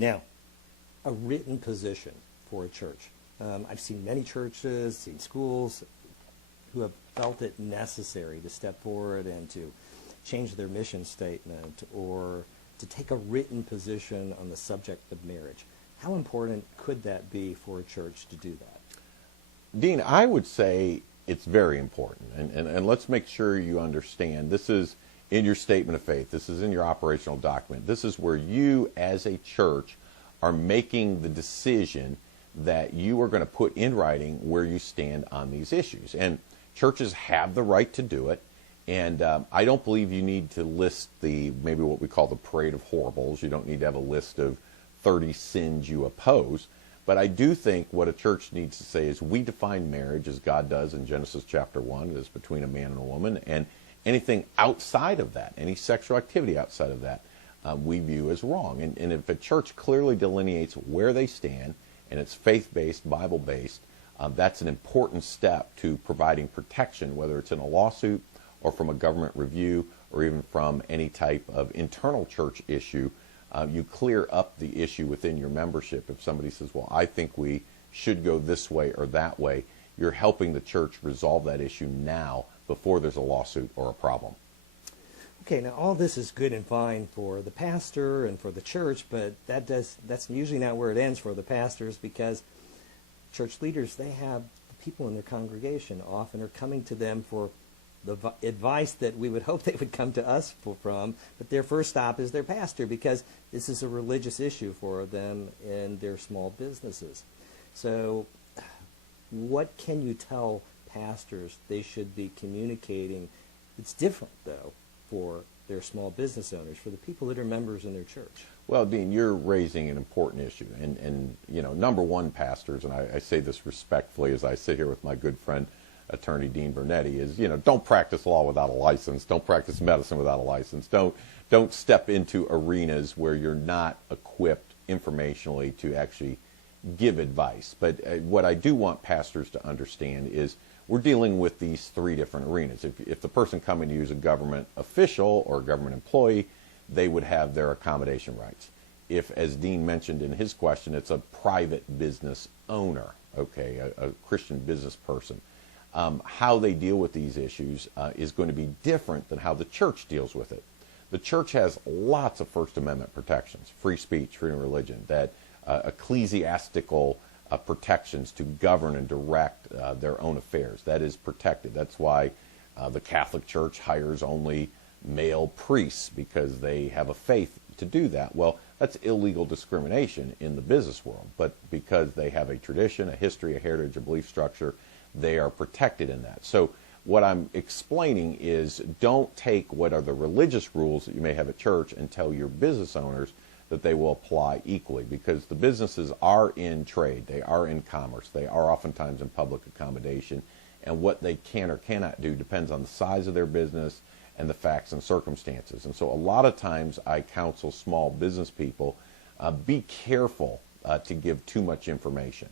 Now, a written position for a church. I've seen many churches, seen schools who have felt it necessary to step forward and to change their mission statement or to take a written position on the subject of marriage. How important could that be for a church to do that? Dean, I would say it's very important. And let's make sure you understand this is in your statement of faith. This is in your operational document. This is where you as a church are making the decision that you are going to put in writing where you stand on these issues. And churches have the right to do it. And I don't believe you need to list maybe what we call the parade of horribles. You don't need to have a list of 30 sins you oppose. But I do think what a church needs to say is we define marriage as God does in Genesis chapter 1. It is between a man and a woman. And anything outside of that, any sexual activity outside of that, we view as wrong. And if a church clearly delineates where they stand, and it's faith-based, Bible-based, that's an important step to providing protection, whether it's in a lawsuit or from a government review or even from any type of internal church issue. You clear up the issue within your membership. If somebody says, well, I think we should go this way or that way, you're helping the church resolve that issue now before there's a lawsuit or a problem. Okay, now all this is good and fine for the pastor and for the church, but that's usually not where it ends for the pastors, because church leaders, they have the people in their congregation often are coming to them for the advice that we would hope they would come to us from, but their first stop is their pastor, because this is a religious issue for them in their small businesses. So what can you tell pastors they should be communicating? It's different, though, for their small business owners, for the people that are members in their church. Well, Dean, you're raising an important issue. And number one, pastors, and I say this respectfully as I sit here with my good friend, Attorney Dean Burnetti, is, don't practice law without a license. Don't practice medicine without a license. Don't step into arenas where you're not equipped informationally to actually give advice. But what I do want pastors to understand is we're dealing with these three different arenas. If the person coming to you is a government official or a government employee, they would have their accommodation rights. If, as Dean mentioned in his question, it's a private business owner, okay, a Christian business person, how they deal with these issues is going to be different than how the church deals with it. The church has lots of First Amendment protections, free speech, freedom of religion, that ecclesiastical protections to govern and direct their own affairs. That is protected. That's why the Catholic Church hires only male priests, because they have a faith to do that. Well, that's illegal discrimination in the business world, but because they have a tradition, a history, a heritage, a belief structure, they are protected in that. So what I'm explaining is, don't take what are the religious rules that you may have at church and tell your business owners that they will apply equally, because the businesses are in trade, they are in commerce, they are oftentimes in public accommodation, and what they can or cannot do depends on the size of their business and the facts and circumstances. And so a lot of times I counsel small business people, be careful to give too much information.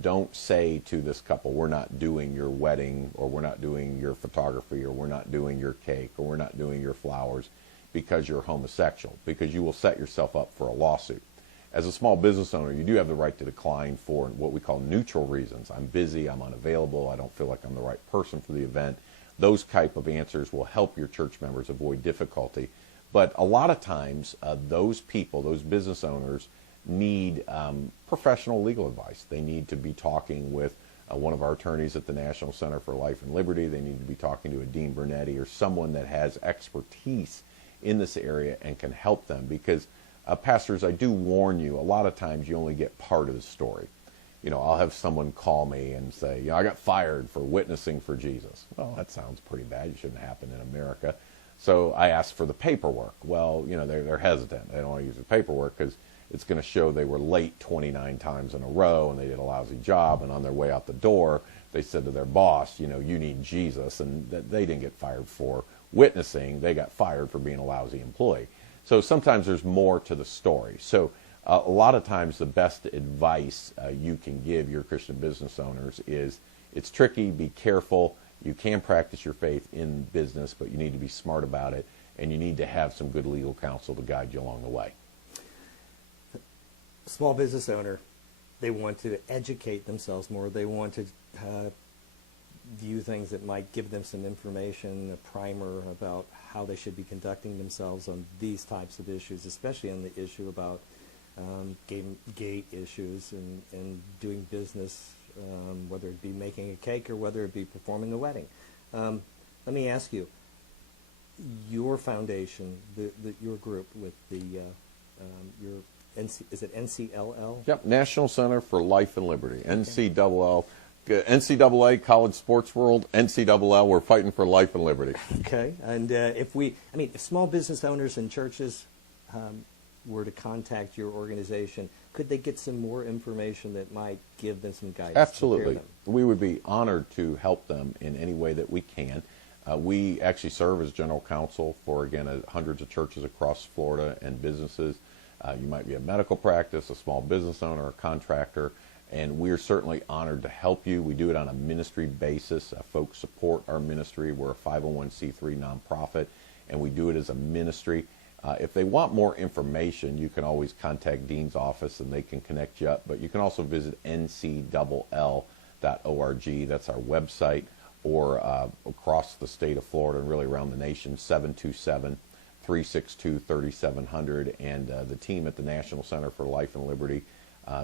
Don't say to this couple, we're not doing your wedding, or we're not doing your photography, or we're not doing your cake, or we're not doing your flowers, because you're homosexual, because you will set yourself up for a lawsuit. As a small business owner, you do have the right to decline for what we call neutral reasons. I'm busy, I'm unavailable, I don't feel like I'm the right person for the event. Those type of answers will help your church members avoid difficulty. But a lot of times, those people, those business owners, need professional legal advice. They need to be talking with one of our attorneys at the National Center for Life and Liberty. They need to be talking to a Dean Burnetti or someone that has expertise in this area and can help them, because pastors, I do warn you, a lot of times you only get part of the story. I'll have someone call me and say, I got fired for witnessing for Jesus. Well, that sounds pretty bad. It shouldn't happen in America. So I asked for the paperwork. Well, they're hesitant. They don't want to use the paperwork because it's going to show they were late 29 times in a row and they did a lousy job, and on their way out the door they said to their boss, you need Jesus, and they didn't get fired for witnessing. They got fired for being a lousy employee. So sometimes there's more to the story. So a lot of times the best advice you can give your Christian business owners is, it's tricky, be careful. You can practice your faith in business, but you need to be smart about it, and you need to have some good legal counsel to guide you along the way. small business owner, they want to educate themselves more. They want to view things that might give them some information, a primer about how they should be conducting themselves on these types of issues, especially on the issue about gate issues and doing business, whether it be making a cake or whether it be performing a wedding. Let me ask you, your foundation, your group with your is it NCLL? Yep, National Center for Life and Liberty, NCLL. NCAA, College Sports World, NCLL, we're fighting for life and liberty. Okay, and if small business owners and churches were to contact your organization, could they get some more information that might give them some guidance? Absolutely. We would be honored to help them in any way that we can. We actually serve as general counsel for, again, hundreds of churches across Florida and businesses. You might be a medical practice, a small business owner, a contractor, and we're certainly honored to help you. We do it on a ministry basis. Folks support our ministry. We're a 501c3 nonprofit, and we do it as a ministry. If they want more information, you can always contact Dean's office, and they can connect you up. But you can also visit ncll.org. That's our website, or across the state of Florida and really around the nation, 727-362-3700. And the team at the National Center for Life and Liberty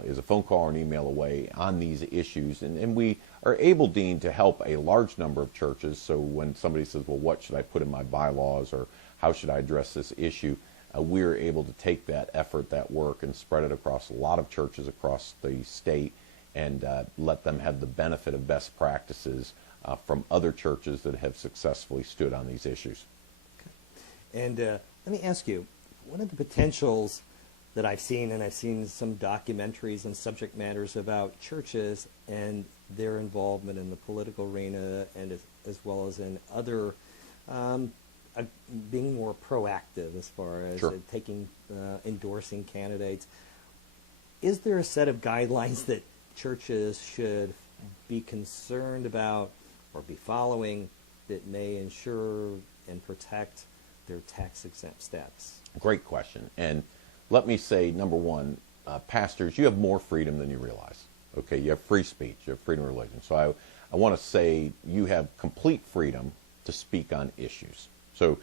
is a phone call or an email away on these issues. And we are able, Dean, to help a large number of churches. So when somebody says, well, what should I put in my bylaws, or how should I address this issue, we're able to take that effort, that work, and spread it across a lot of churches across the state and let them have the benefit of best practices from other churches that have successfully stood on these issues. Okay. And let me ask you, one of the potentials that I've seen, and I've seen some documentaries and subject matters about churches and their involvement in the political arena, and as well as in other, being more proactive as far as Sure. endorsing candidates. Is there a set of guidelines that churches should be concerned about or be following that may ensure and protect their tax-exempt status? Great question. And let me say, number one, pastors, you have more freedom than you realize. Okay, you have free speech, you have freedom of religion. So I want to say you have complete freedom to speak on issues. So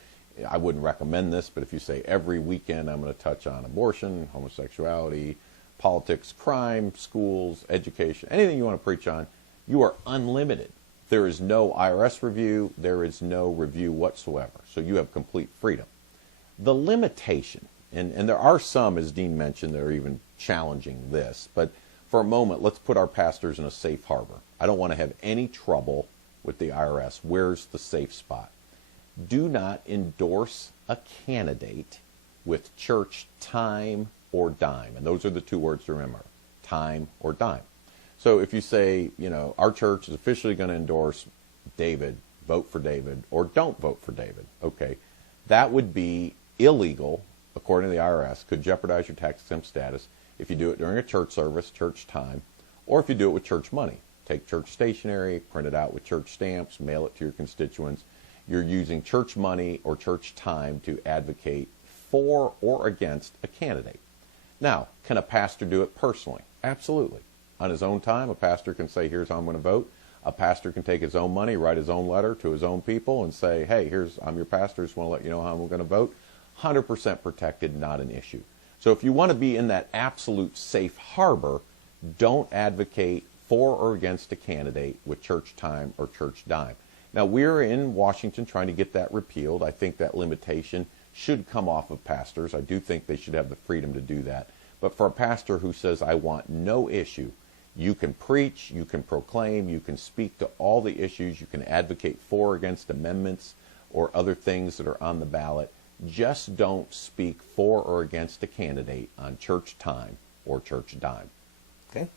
I wouldn't recommend this, but if you say every weekend I'm going to touch on abortion, homosexuality, politics, crime, schools, education, anything you want to preach on, you are unlimited. There is no IRS review. There is no review whatsoever. So you have complete freedom. The limitation, and there are some, as Dean mentioned, that are even challenging this, but for a moment, let's put our pastors in a safe harbor. I don't want to have any trouble with the IRS. Where's the safe spot? Do not endorse a candidate with church time or dime. And those are the two words to remember, time or dime. So if you say, our church is officially going to endorse David, vote for David, or don't vote for David, okay, that would be illegal, according to the IRS, could jeopardize your tax-exempt status if you do it during a church service, church time, or if you do it with church money. Take church stationery, print it out with church stamps, mail it to your constituents. You're using church money or church time to advocate for or against a candidate. Now, can a pastor do it personally? Absolutely. On his own time, a pastor can say, here's how I'm going to vote. A pastor can take his own money, write his own letter to his own people and say, hey, I'm your pastor, just want to let you know how I'm going to vote. 100% protected, not an issue. So if you want to be in that absolute safe harbor, don't advocate for or against a candidate with church time or church dime. Now, we're in Washington trying to get that repealed. I think that limitation should come off of pastors. I do think they should have the freedom to do that. But for a pastor who says, I want no issue, you can preach, you can proclaim, you can speak to all the issues, you can advocate for or against amendments or other things that are on the ballot. Just don't speak for or against a candidate on church time or church dime. Okay.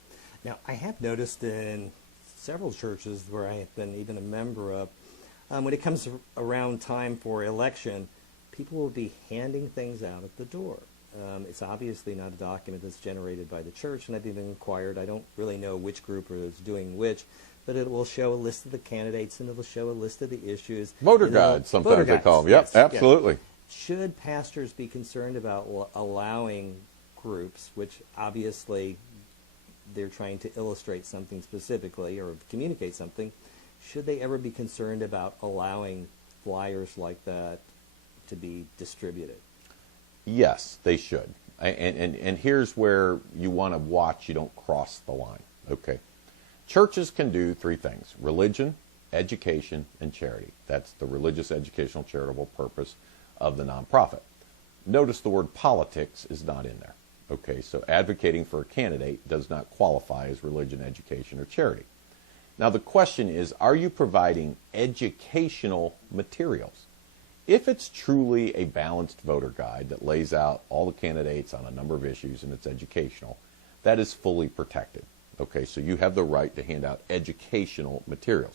Now, I have noticed in several churches where I have been even a member of, when it comes around time for election, people will be handing things out at the door. It's obviously not a document that's generated by the church, and I've even inquired. I don't really know which group is doing which, but it will show a list of the candidates, and it will show a list of the issues. Voter guides, sometimes they call them. Yep, yes, absolutely. Should pastors be concerned about allowing groups, which obviously they're trying to illustrate something specifically or communicate something, should they ever be concerned about allowing flyers like that to be distributed? Yes, they should. And here's where you want to watch you don't cross the line. Okay. Churches can do three things: religion, education, and charity. That's the religious, educational, charitable purpose of the nonprofit. Notice the word politics is not in there. Okay, so advocating for a candidate does not qualify as religion, education, or charity. Now the question is, are you providing educational materials? If it's truly a balanced voter guide that lays out all the candidates on a number of issues and it's educational, that is fully protected. Okay, so you have the right to hand out educational materials.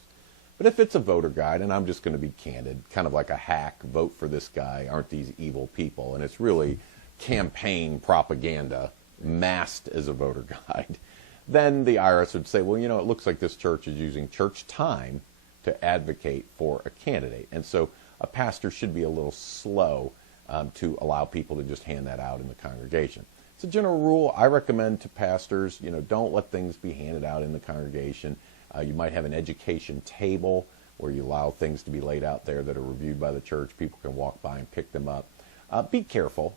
But if it's a voter guide, and I'm just going to be candid, kind of like a hack, vote for this guy, aren't these evil people, and it's really campaign propaganda masked as a voter guide, then the IRS would say, well, it looks like this church is using church time to advocate for a candidate. And so a pastor should be a little slow to allow people to just hand that out in the congregation. It's a general rule I recommend to pastors, don't let things be handed out in the congregation. You might have an education table where you allow things to be laid out there that are reviewed by the church. People can walk by and pick them up. Be careful.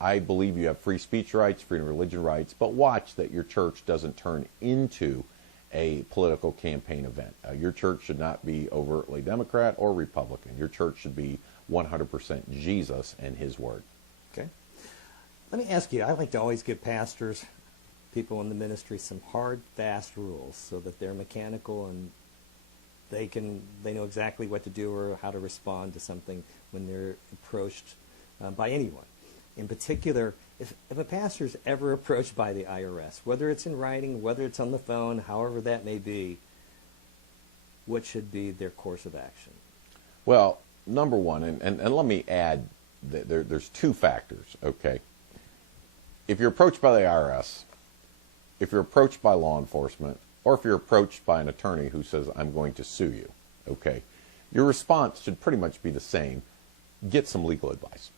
I believe you have free speech rights, freedom of religion rights, but watch that your church doesn't turn into a political campaign event. Your church should not be overtly Democrat or Republican. Your church should be 100% Jesus and His Word. Okay. Let me ask you, I like to always give pastors, people in the ministry, some hard, fast rules so that they're mechanical and they know exactly what to do or how to respond to something when they're approached by anyone. In particular, if a pastor is ever approached by the IRS, whether it's in writing, whether it's on the phone, however that may be, what should be their course of action? Well, number one, and let me add, that there's two factors, okay? If you're approached by the IRS, if you're approached by law enforcement, or if you're approached by an attorney who says, I'm going to sue you, okay, your response should pretty much be the same. Get some legal advice.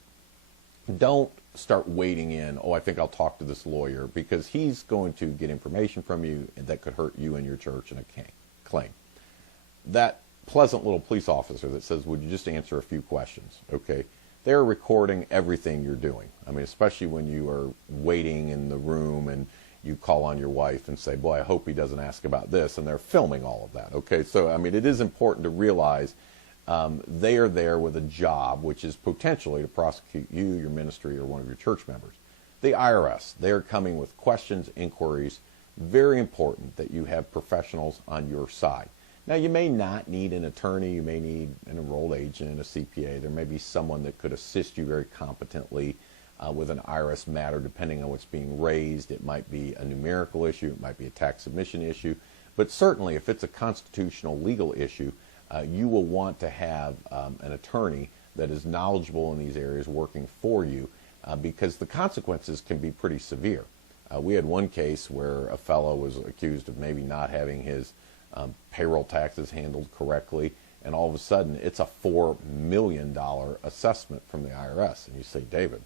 Don't start wading in, I think I'll talk to this lawyer, because he's going to get information from you that could hurt you and your church in a claim. That pleasant little police officer that says, would you just answer a few questions, okay? They're recording everything you're doing. I mean, especially when you are waiting in the room and you call on your wife and say, boy, I hope he doesn't ask about this, and they're filming all of that, okay? So, I mean, it is important to realize they are there with a job, which is potentially to prosecute you, your ministry, or one of your church members. The IRS, they are coming with questions, inquiries. Very important that you have professionals on your side. Now, you may not need an attorney. You may need an enrolled agent, a CPA. There may be someone that could assist you very competently with an IRS matter, depending on what's being raised. It might be a numerical issue. It might be a tax submission issue. But certainly, if it's a constitutional legal issue, you will want to have an attorney that is knowledgeable in these areas working for you, because the consequences can be pretty severe. We had one case where a fellow was accused of maybe not having his payroll taxes handled correctly, and all of a sudden it's a $4 million assessment from the IRS. And you say, David,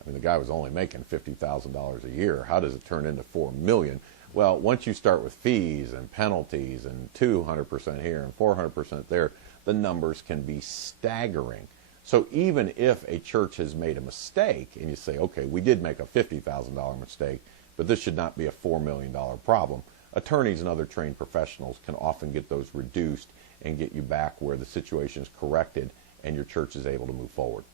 I mean, the guy was only making $50,000 a year. How does it turn into $4 million? Well, once you start with fees and penalties and 200% here and 400% there, the numbers can be staggering. So even if a church has made a mistake and you say, okay, we did make a $50,000 mistake, but this should not be a $4 million problem, attorneys and other trained professionals can often get those reduced and get you back where the situation is corrected and your church is able to move forward.